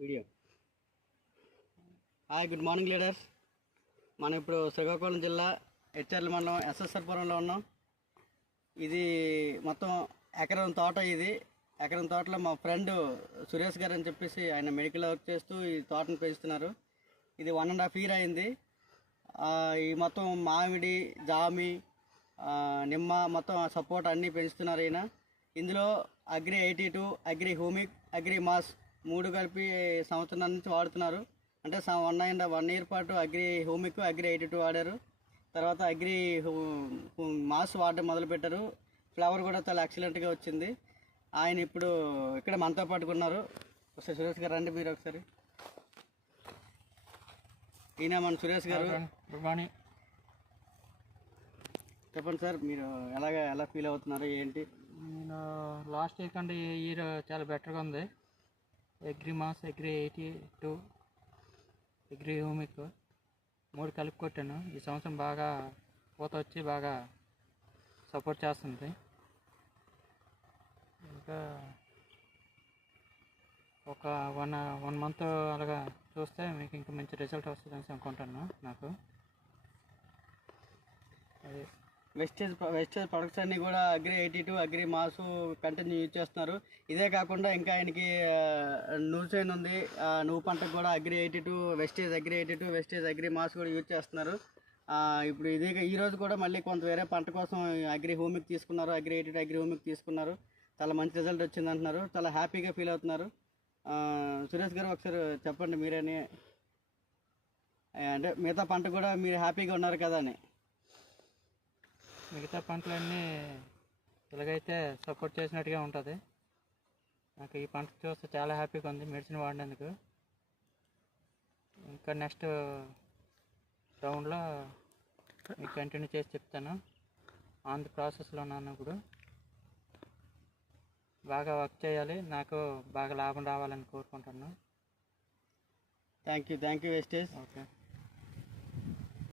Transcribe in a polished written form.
Video. Hi, good morning leaders. మనం ఇప్పుడు శ్రీకాకుళం జిల్లా హెచ్ఆర్ల మండలం ఎస్ఎస్ఆర్పురంలో ఉన్నాం. ఇది మొత్తం ఎకరం తోట. ఇది ఎకరం తోటలో మా ఫ్రెండ్ సురేష్ గారు అని చెప్పేసి ఆయన మెడికల్ వర్క్ చేస్తూ ఈ తోటను పెంచుతున్నారు. ఇది 1.5 year అయింది. ఈ మొత్తం మామిడి, జామి, నిమ్మ, మొత్తం సపోర్ట్ అన్నీ పెంచుతున్నారు ఈయన. ఇందులో agri 82, agri humic, agri mass 3 కలిపి సంవత్సరం నుంచి వాడుతున్నారు. అంటే 1 year పాటు అగ్రి హ్యూమిక్, అగ్రి 82 వాడారు. తర్వాత అగ్రి మాస్ వాడడం మొదలుపెట్టారు. ఫ్లవర్ కూడా చాలా ఎక్సలెంట్గా వచ్చింది. ఆయన ఇప్పుడు ఇక్కడ మనతో పాటుకున్నారు. ఒకసారి సురేష్ గారు రండి, మీరు ఒకసారి. ఈయన మన సురేష్ గారు. Good morning. చెప్పండి సార్, మీరు ఎలా ఫీల్ అవుతున్నారు, ఏంటి? నేను లాస్ట్ ఇయర్ కంటే ఈ ఇయర్ చాలా బెటర్గా ఉంది. Agri mass, agri 82, agri humic 3 కలిపి కొట్టాను. ఈ సంవత్సరం బాగా పూత వచ్చి బాగా సపోర్ట్ చేస్తుంది. ఇంకా ఒక వన్ మంత్ అలాగా చూస్తే మీకు ఇంకా మంచి రిజల్ట్ వస్తుందని అనుకుంటున్నాను. నాకు అదే వెస్టేజ్ ప్రొడక్ట్స్ అన్నీ కూడా agri 82, agri mass continue use చేస్తున్నారు. ఇదే కాకుండా ఇంకా ఆయనకి నూసైన్ ఉంది. నువ్వు పంటకు కూడా అగ్రి 82, వెస్టేజ్ అగ్రి 82, వెస్టేజ్ అగ్రి మాస్ కూడా యూజ్ చేస్తున్నారు. ఇప్పుడు ఈరోజు కూడా మళ్ళీ కొంత వేరే పంట కోసం అగ్రి హ్యూమిక్ తీసుకున్నారు. అగ్రి 82, అగ్రి హ్యూమిక్ తీసుకున్నారు. చాలా మంచి రిజల్ట్ వచ్చింది అంటున్నారు. చాలా హ్యాపీగా ఫీల్ అవుతున్నారు. సురేష్ గారు ఒకసారి చెప్పండి మీరని, అంటే మిగతా పంట కూడా మీరు హ్యాపీగా ఉన్నారు కదా అని. మిగతా పంటలన్నీ ఇలాగైతే సపోర్ట్ చేసినట్టుగా ఉంటుంది. నాకు ఈ పంట చూస్తే చాలా హ్యాపీగా ఉంది మెడిసిన్ వాడినందుకు. ఇంకా నెక్స్ట్ రౌండ్లో మీకు కంటిన్యూ చేసి చెప్తాను. ఆన్ ది ప్రాసెస్లో ఉన్నాను. ఇప్పుడు బాగా వర్క్ చేయాలి, నాకు బాగా లాభం రావాలని కోరుకుంటున్నాను. థ్యాంక్ యూ వెస్టేజ్. ఓకే.